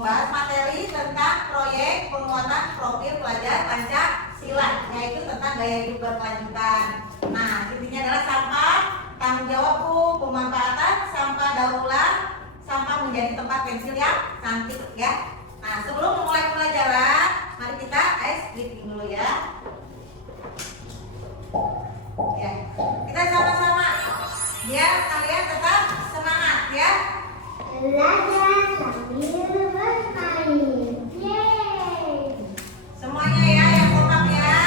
membahas materi tentang proyek penguatan profil pelajar Pancasila, yaitu tentang gaya hidup berkelanjutan. Nah, intinya adalah sampah, tanggung jawabku, pemanfaatan sampah daur ulang, sampah menjadi tempat pensil yang cantik ya. Nah, sebelum memulai pelajaran, mari kita ice breathing dulu ya. Ya, kita sama-sama biar kalian tetap semangat ya. Belajar sambil bermain. Yeay. Semuanya ya yang kompak ya.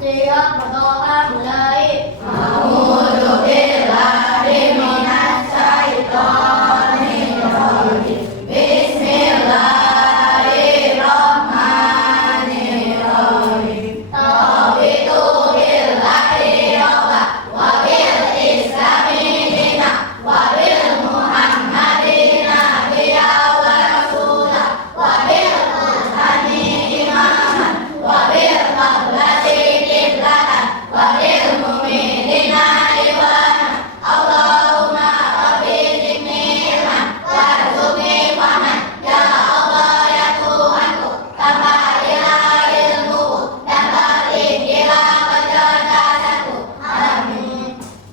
Siap berdoa mulai.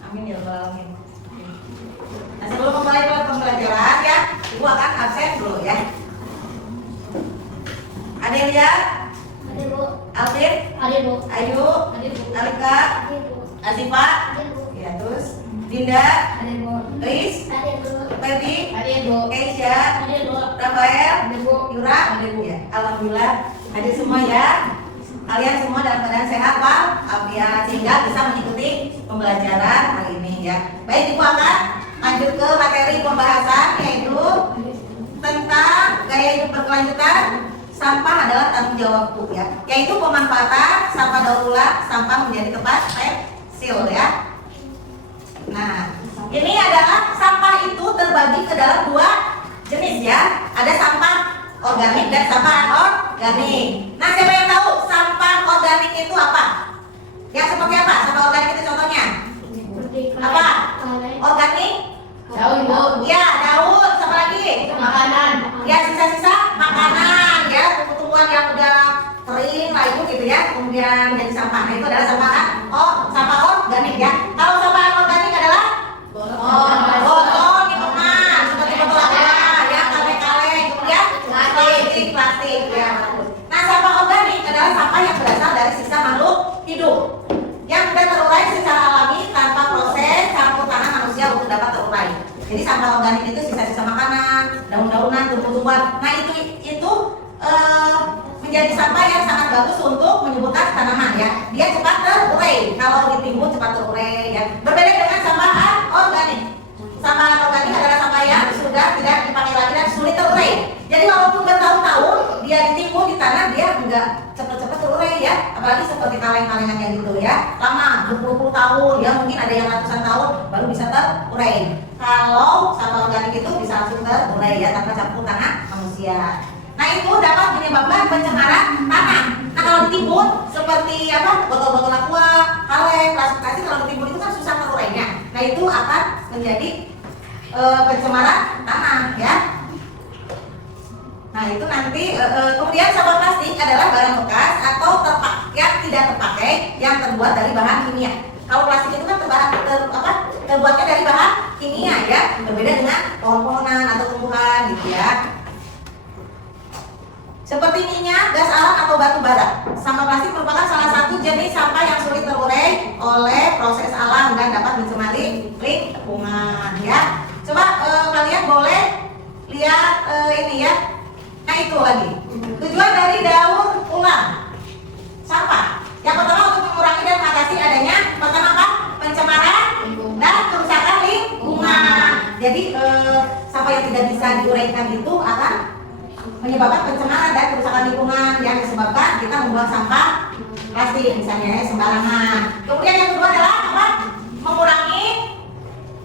Amin ya rabbal alamin. Nah, sebelum memulai pembelajaran ya, Ibu akan absen dulu ya. Adelia, Ada Bu. Alvin, Ada Bu. Ayu, Ada Bu. Alika, Ada Bu. Asifa, Ada Bu. ya terus Dinda, Ada Bu. Riz, Ada Bu. Feby, Ada Bu. Keisha, Ada Bu. Rafael, Ada Bu. Yura, ya. Alhamdulillah hadir semua ya. Kalian semua dalam keadaan sehat Pak, ya, sehingga bisa mengikuti pembelajaran hari ini ya. Baik, Ibu akan lanjut ke materi pembahasan yaitu tentang gaya hidup berkelanjutan. Sampah adalah tanggung jawabku ya, yaitu pemanfaatan sampah daur ulang, sampah menjadi tempat pensil ya. Nah, ini adalah sampah itu terbagi ke dalam dua jenis ya. Ada sampah organik dan sampah anorganik. Nah, siapa yang tahu sampah organik itu apa? Ya, seperti apa? Sampah organik itu contohnya apa? Organik? Daun Bu. Ya, daun. Apa lagi? Makanan. Ya, sisa-sisa makanan ya, tumbuh-tumbuhan yang udah kering lah itu gitu ya, kemudian jadi sampah. Nah, itu adalah sampah sampah organik ya. Kalau sampah anorganik adalah botol minuman seperti botol aqua ya, kaleng-kaleng, kemudian plastik ya. Nah, sampah organik adalah sampah yang berasal dari sisa makhluk hidup yang sudah terurai secara alami tanpa proses campur tangan manusia untuk dapat terurai. Jadi sampah organik itu sisa-sisa makanan, daun-daunan, tumbuh-tumbuhan. Nah, itu menjadi sampah yang sangat bagus untuk menyuburkan tanaman ya. Dia cepat terurai. Kalau ditimbun cepat terurai ya. Berbeda dengan sampah anorganik. Sampah anorganik adalah sampah yang sudah tidak dipakai lagi dan sulit terurai. Jadi walaupun bertahun-tahun dia ditimbun di tanah, dia enggak cepat-cepat terurai ya. Apalagi seperti kaleng-kalengan yang gitu ya. Lama, 20 tahun ya, mungkin ada yang ratusan tahun baru bisa terurai. Kalau sampah organik itu bisa langsung terurai ya, tanpa campur tangan manusia. Nah, itu dapat menyebabkan pencemaran tanah. Nah, kalau ditimbun seperti apa, botol-botol aqua, kaleng, plastik kalau ditimbun itu kan susah terurainya. Nah, itu akan menjadi pencemaran tanah ya. Nah, itu nanti kemudian sampah plastik adalah barang bekas atau yang tidak terpakai yang terbuat dari bahan kimia. Kalau plastik itu kan terbuatnya dari bahan kimia ya, berbeda dengan pohon-pohonan atau tumbuhan gitu ya. Seperti minyak, gas alam atau batu bara. Sampah plastik merupakan salah satu jenis sampah yang sulit terurai oleh proses alam dan dapat mencemari lingkungan ya. Coba kalian boleh lihat ini ya. Nah, itu lagi. Tujuan dari daur ulang sampah. Yang pertama untuk mengurangi dan mengatasi adanya pertama apa? Pencemaran jadi sampah yang tidak bisa diuraikan itu akan menyebabkan pencemaran dan kerusakan lingkungan yang disebabkan kita membuang sampah plastik misalnya ya, sembarangan. Kemudian yang kedua adalah apa? Mengurangi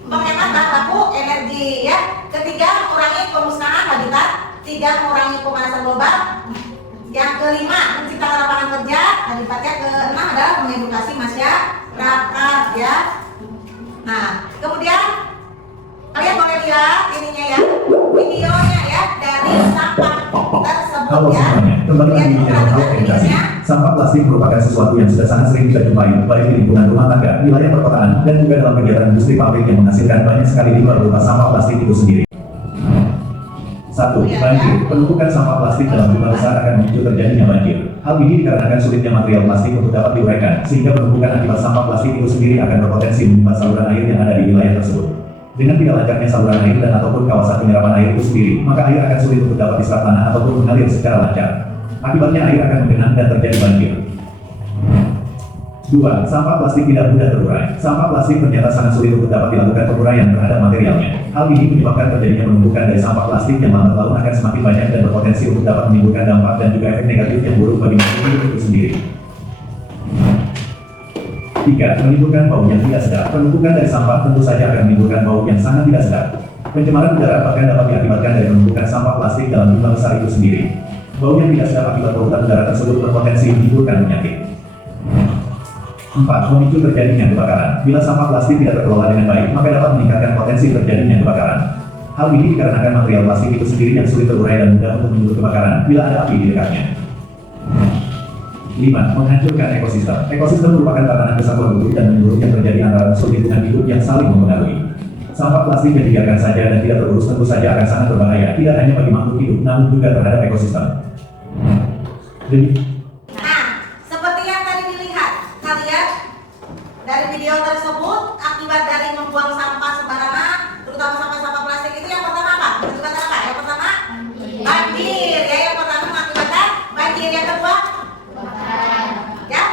menghemat bahan baku energi ya. Ketiga, mengurangi pemusnahan habitat. Tiga, mengurangi pemanasan global. Yang kelima, menciptakan lapangan kerja. Dan yang keenam adalah mengedukasi masyarakat ya. Nah, kemudian kalian boleh lihat ininya ya, videonya ya dari sampah tersebut Halo ya. semuanya, kembali lagi di channel Edukasi. Sampah plastik merupakan sesuatu yang sudah sangat sering kita jumpai, baik di lingkungan rumah tangga, wilayah perkotaan, dan juga dalam kegiatan industri pabrik yang menghasilkan banyak sekali limbah berupa sampah plastik itu sendiri. 1. Banjir. Penumpukan sampah plastik dalam jumlah besar akan memicu terjadinya banjir. Hal ini dikarenakan sulitnya material plastik untuk dapat diuraikan, sehingga penumpukan akibat sampah plastik itu sendiri akan berpotensi menyumbat saluran air yang ada di wilayah tersebut. Dengan tidak lancarnya saluran air dan ataupun kawasan penyerapan air itu sendiri, maka air akan sulit untuk dapat diserap tanah ataupun mengalir secara lancar. Akibatnya air akan menggenang dan terjadi banjir. 2. Sampah plastik tidak mudah terurai. Sampah plastik ternyata sangat sulit untuk dapat dilakukan penguraian terhadap materialnya. Hal ini menyebabkan terjadinya penumpukan dari sampah plastik yang lambat laun akan semakin banyak dan berpotensi untuk dapat menimbulkan dampak dan juga efek negatif yang buruk bagi manusia itu sendiri. 3. Menimbulkan bau yang tidak sedap. Penumpukan dari sampah tentu saja akan menimbulkan bau yang sangat tidak sedap. Pencemaran udara bahkan dapat diakibatkan dari penumpukan sampah plastik dalam jumlah besar itu sendiri. Bau yang tidak sedap akibat polutan udara tersebut berpotensi menimbulkan penyakit. 4. Memicu terjadinya kebakaran. Bila sampah plastik tidak terkelola dengan baik, maka dapat meningkatkan potensi terjadinya kebakaran. Hal ini dikarenakan material plastik itu sendiri yang sulit terurai dan mudah untuk menyulut kebakaran bila ada api di dekatnya. 5. Menghancurkan ekosistem. Ekosistem merupakan tatanan kesatuan hidup dan menyeluruh yang terjadi antara unsur lingkungan hidup yang saling mempengaruhi. Sampah plastik yang dibiarkan saja dan tidak terurus tentu saja akan sangat berbahaya, tidak hanya bagi makhluk hidup, namun juga terhadap ekosistem. Nah, seperti yang tadi dilihat, kalian dari video tersebut, akibat dari membuang sampah sembarangan, terutama sampah-sampah plastik itu yang pertama apa? Mengakibatkan apa? Yang pertama, banjir. Ya, yang pertama mengakibatkan banjir. Yang kedua, ya,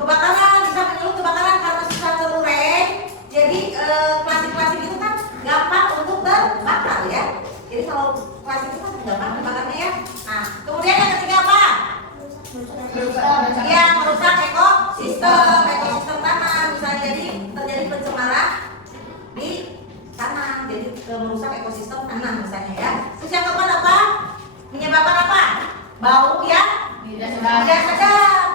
kebakaran. Bisa menyulut kebakaran karena susah terurai. Jadi plastik-plastik itu kan gampang untuk terbakar ya. Jadi kalau plastik itu kan gampang terbakarnya ya. Nah, kemudian yang ketiga apa? Ya, merusak ekosistem tanah. Bisa jadi terjadi pencemaran di tanah, jadi merusak ekosistem tanah misalnya ya. Terus yang keempat apa? Menyebabkan apa? Bau ya? Tidak sedap.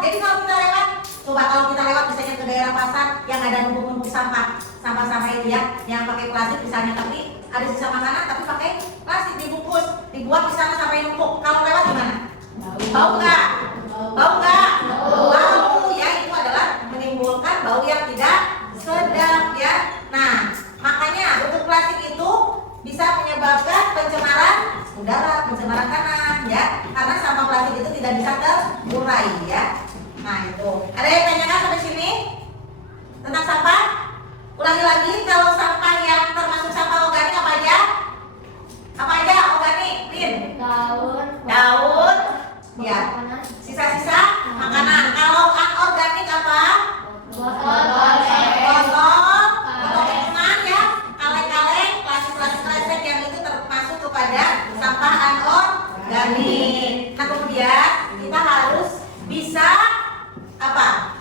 Jadi kalau kita lewat, coba kalau kita lewat misalnya ke daerah pasar yang ada numpuk-numpuk sampah itu ya, yang pakai plastik misalnya, tapi ada sisa makanan tapi pakai plastik dibungkus, dibuat di sana sampai numpuk. Kalau lewat gimana? Bau nggak? Bau nggak? Bau ya, itu adalah menimbulkan bau yang tidak sedap ya. Nah, makanya untuk plastik itu bisa menyebabkan pencemaran udara, pencemaran tanah ya, karena sampah plastik itu tidak bisa terurai ya. Nah itu, ada yang tanyakan sampai sini tentang sampah? Ulangi lagi, kalau sampah yang termasuk sampah organik apa aja? Apa aja organik? Lin? Daun, ya, sisa-sisa makanan. Kalau anorganik apa? Botol, minuman ya, kaleng-kaleng, plastik-plastik kresek yang itu termasuk kepada sampah anorganik. Nah kemudian kita harus bisa apa?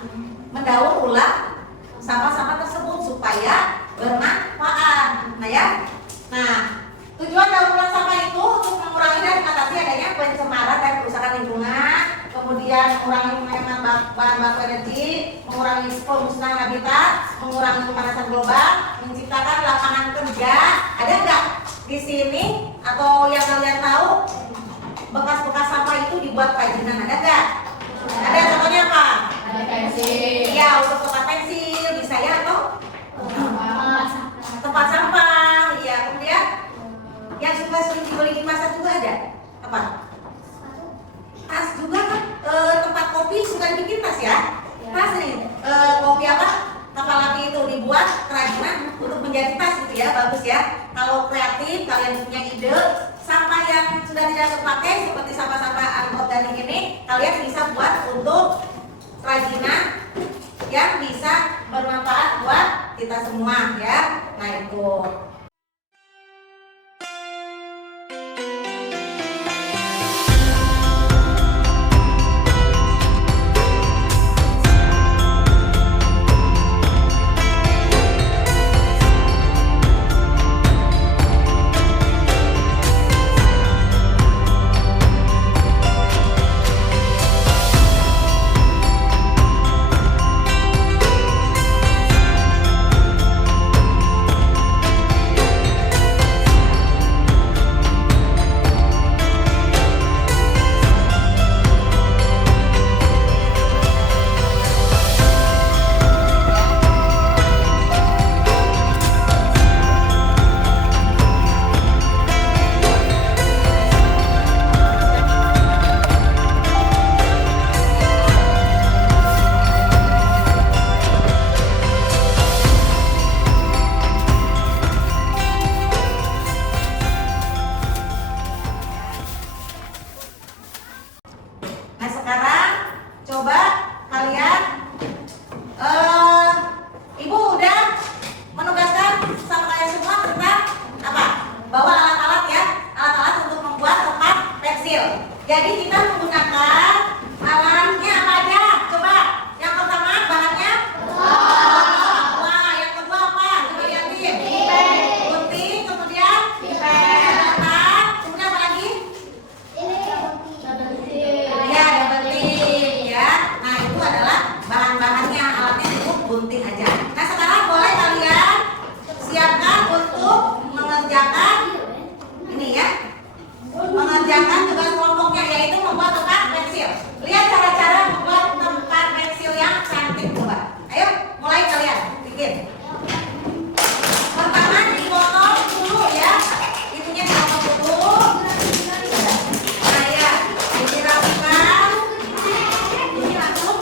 Mendaur ulang sampah-sampah tersebut supaya bermanfaat. Nah ya. Nah, tujuan daur ulang sampah itu untuk mengurangi dan mengatasi adanya pencemaran dan kerusakan lingkungan, kemudian mengurangi penghemat bahan baku energi, mengurangi pemusnahan habitat, mengurangi pemanasan global, menciptakan lapangan kerja. Ada nggak di sini atau yang kalian tahu bekas-bekas sampah itu dibuat kerajinan? Ada nggak? Ada, contohnya apa? Ada pensil. Ya, untuk tempat pensil bisa ya, atau tempat sampah. Ya, kemudian yang suka sering dibeli di pasar juga ada apa? Tas juga kan, tempat kopi suka dibikin tas ya. Tas nih, kopi apa? Kapal api itu dibuat kerajinan untuk menjadi tas gitu ya, bagus ya. Kalau kreatif, kalian punya ide sampah yang sudah tidak terpakai seperti sampah-sampah anorganik ini, kalian bisa buat untuk kerajinan yang bisa bermanfaat buat kita semua ya. Nah itu. Jadi kita menggunakan bahannya apa aja? Coba. Yang pertama bahannya aqua. Yang kedua apa? Coba lihatin. Gunting, kemudian sedotan, kemudian apa lagi? Ya, gunting ya. Nah, itu adalah bahan-bahannya. Alatnya cukup gunting aja. Nah, sekarang boleh kalian siapkan untuk mengerjakan ini ya. Mengerjakan tugas kelompoknya, yaitu membuat tempat pensil. Lihat cara-cara membuat tempat pensil yang cantik, coba. Ayo, mulai kalian bikin. Pertama dipotong dulu ya. Itunya dipotong dulu. Nah ya, dirapikan. Ini langsung.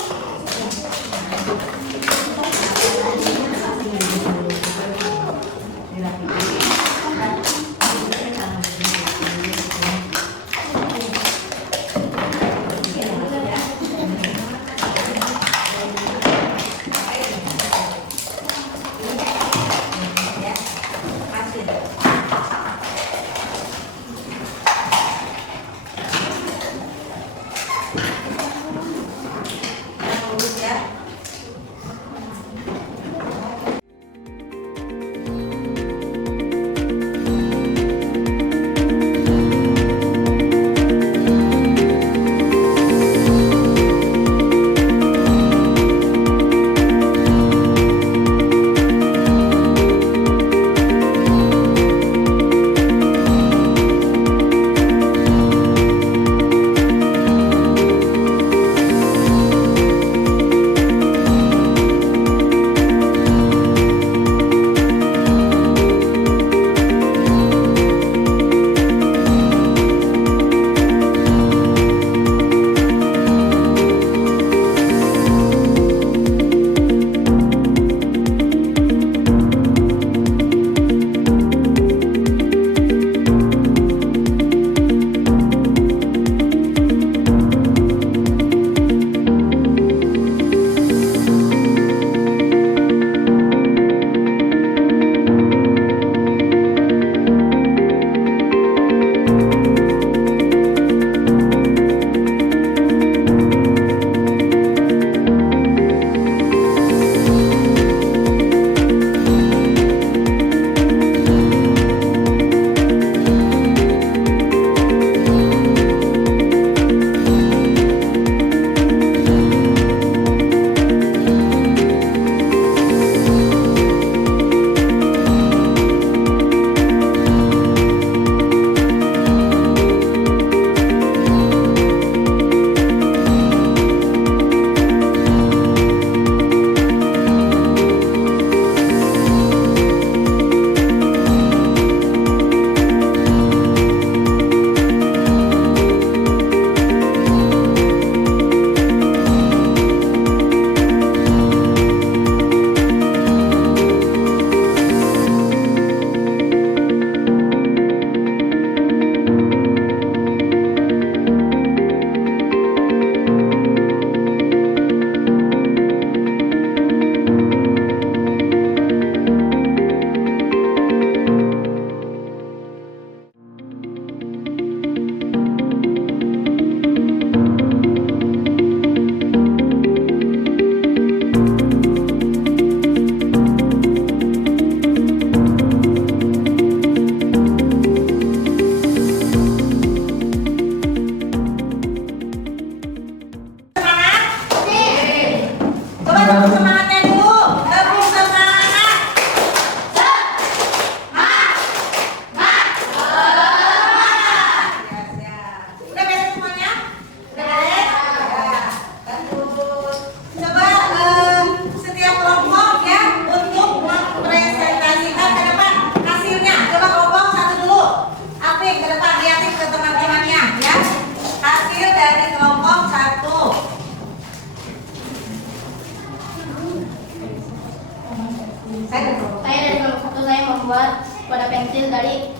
Saya dari kelompok satu saya membuat pada pensil dari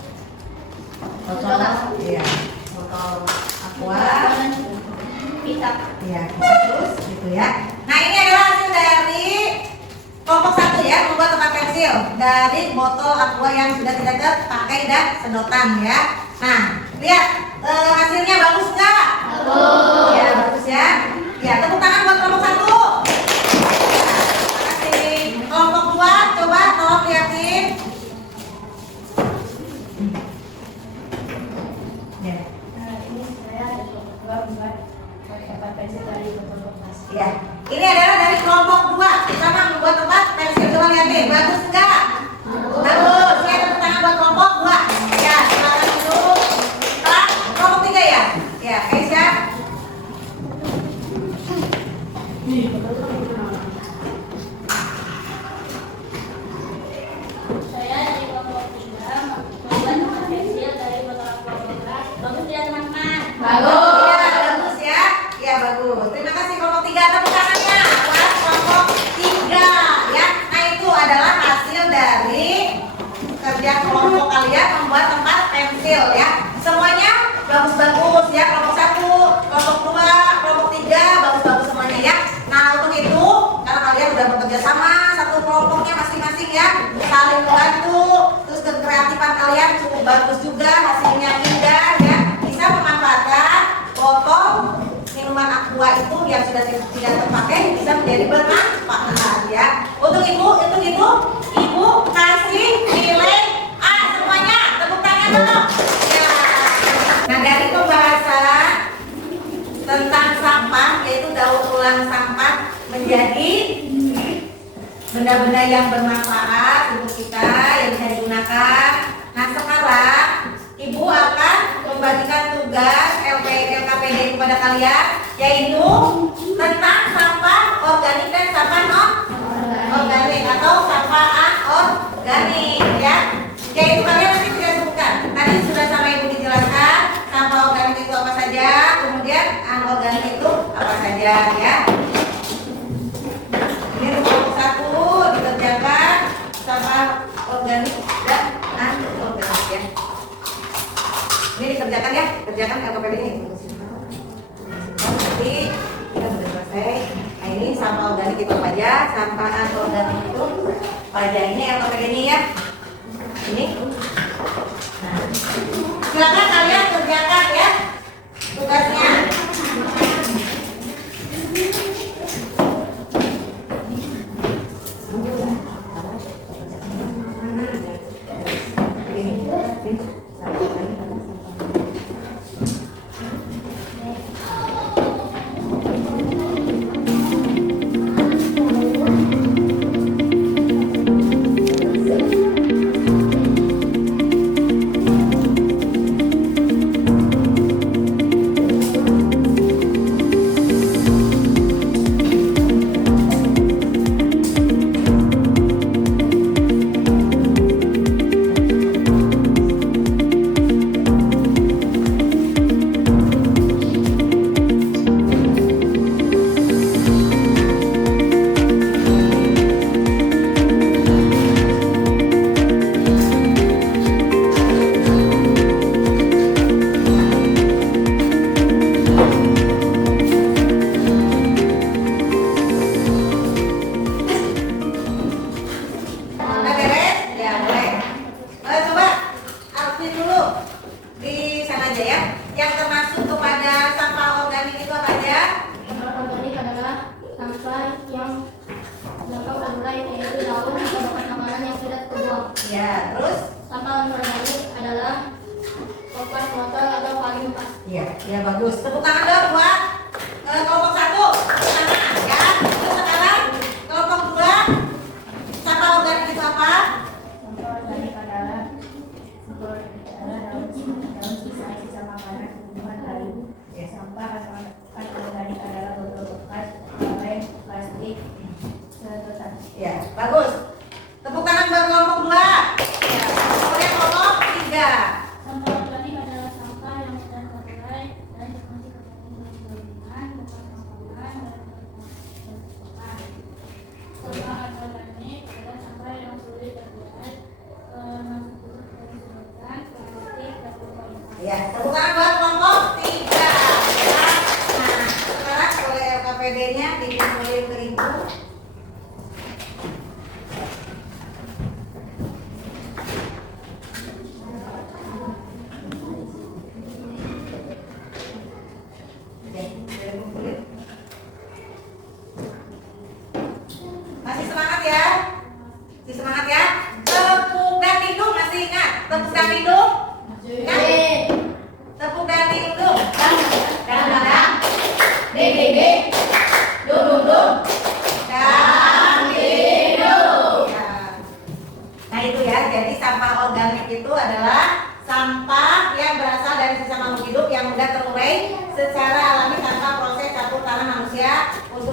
botol, iya, botol aqua, dan pita. iya, terus gitu ya. Nah ini adalah hasil dari kelompok satu ya, membuat tempat pensil dari botol aqua yang sudah tidak terpakai dan sedotan ya. Nah lihat hasilnya bagus nggak? membuat tempat pensil dari botol bekas. Ya, ini adalah dari kelompok 2 sama membuat tempat pensil. Coba lihat nih, bagus enggak? Bagus. Ya, tepuk tangan buat kelompok 2. Ya, silakan duduk. Setelah kelompok 3 ya. Ya, Aisyah. Saya dari kelompok 3 membuat tempat pensil dari botol aqua bekas. Bagus ya teman-teman. Ya, bagus ya. Ya, bagus. Terima kasih kelompok 3. Tepuk tangannya buat kelompok 3 ya. Nah, itu adalah hasil dari kerja kelompok kalian membuat tempat pensil ya. Semuanya bagus-bagus ya. Kelompok 1, kelompok 2, kelompok 3 bagus-bagus semuanya ya. Nah, untuk itu karena kalian udah bekerja sama satu kelompoknya masing-masing ya, saling membantu, terus kekreatifan kalian cukup bagus juga, hasilnya indah ya. Bisa memanfaatkan botol minuman aqua itu yang sudah tidak terpakai bisa menjadi bermanfaat ya. Untuk ibu kasih nilai A semuanya. Tepuk tangan dong. Ya. Nah, dari pembahasan tentang sampah yaitu daur ulang sampah menjadi benda-benda yang bermanfaat untuk kita yang bisa digunakan. Nah, sekarang ibu akan membagikan tugas LKPD kepada kalian yaitu tentang sampah organik dan sampah non organik atau sampah anorganik ya. Yaitu kalian nanti sudah sebutkan. Tadi sudah sama ibu dijelaskan sampah organik itu apa saja, kemudian anorganik itu apa saja ya. Ini kelompok 1 dikerjakan sampah organik dan anorganik ya. Ini dikerjakan ya, kerjakan LKPD ini. Nanti kita sudah selesai. Nah, ini sampah organik itu apa aja, sampah anorganik itu apa aja. Ini LKPD ini ya. Ini. Nah, silakan kalian kerjakan ya tugasnya. Ya, terus? Sampah anorganik adalah kopas botol atau paling pas. Iya, ya bagus. Tepuk tangan dong buat kelompok 1. Tepuk tangan ya. Terus sekarang kelompok 2. Sampah organik itu apa? Sampah organik adalah daun sisa makanan, tumbuhan kayu. Sampah anorganik adalah botol bekas, kaleng, plastik, sedotan. Ya, bagus. Tepuk tangan buat kelompok 2. Ya, kemudian kelompok 3. Sampah organik adalah sampah yang sudah terurai dan masih terkandung berlebih bukan makanan dan bermanfaat. Sampah anorganik adalah sampah yang sulit terurai karena dari sedotan, plastik, dan bermanfaat. Ya, tepuk tangan buat kelompok 3. Ya. Nah, sekarang oleh LKPD-nya dikirim ke ibu.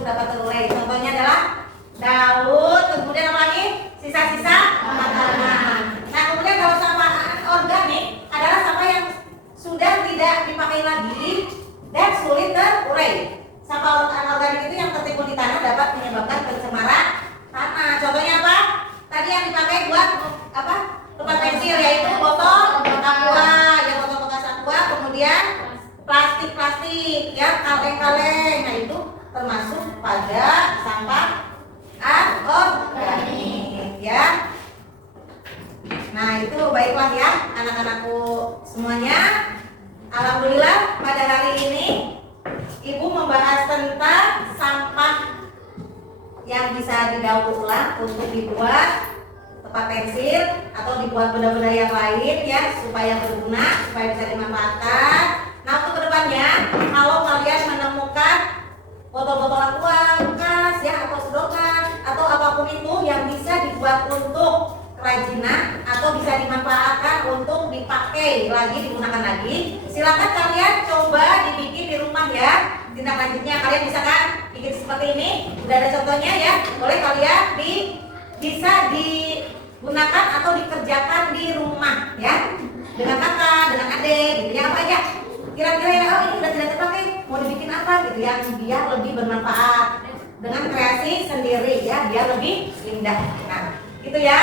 untuk dapat terurai. Contohnya adalah daun, kemudian apa lagi? Sisa-sisa makanan. Nah, kemudian kalau sampah organik adalah sampah yang sudah tidak dipakai lagi dan sulit terurai. Sampah organik itu yang tertimbun di tanah dapat menyebabkan pencemaran tanah. Contohnya apa? Tadi yang dipakai buat apa? Tempat pensil, yaitu botol aqua, ya botol bekas aqua, kemudian plastik ya, kaleng-kaleng. Nah, itu termasuk pada sampah organik ya. Nah, itu baiklah ya anak-anakku semuanya. Alhamdulillah pada hari ini Ibu membahas tentang sampah yang bisa didaur ulang untuk dibuat tempat pensil atau dibuat benda-benda yang lain ya, supaya berguna, supaya bisa dimanfaatkan. Nah, untuk kedepannya kalau kalian menemukan botol-botol aqua bekas ya, atau sedotan atau apapun itu yang bisa dibuat untuk kerajinan atau bisa dimanfaatkan untuk dipakai lagi, digunakan lagi, silakan kalian coba dibikin di rumah ya. Tindak lanjutnya kalian bisa kan bikin seperti ini, udah ada contohnya ya. Boleh kalian bisa digunakan atau dikerjakan di rumah ya, dengan kakak, dengan adik gitu ya. Apa aja kira-kira ya, oh ini udah tidak terpakai, mau dibikin apa gitu ya, biar lebih bermanfaat dengan kreasi sendiri ya, biar lebih indah. Nah itu ya.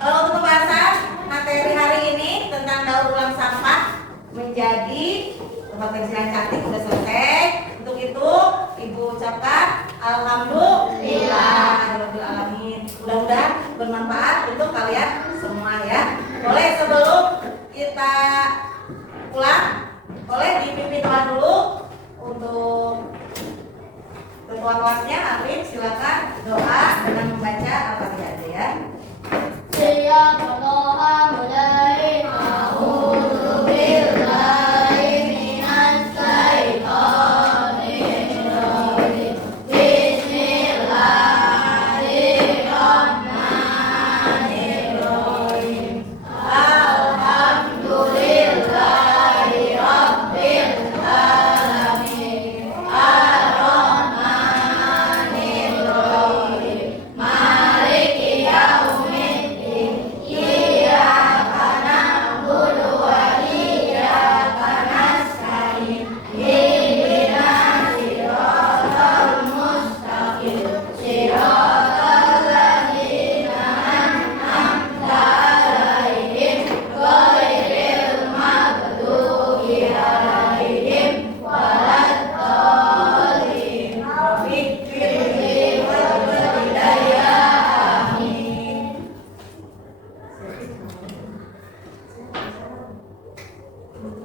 Untuk pembahasan materi hari ini tentang daur ulang sampah menjadi tempat pensil yang cantik sudah selesai. Untuk itu Ibu ucapkan alhamdulillah, alamin. Mudah-mudahan bermanfaat untuk kalian semua ya. Boleh sebelum kita pulang, boleh dipimpin doa dulu untuk ketua kelasnya. Arif silakan doa dengan membaca Al-Fatihah aja ya.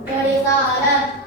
Dari salam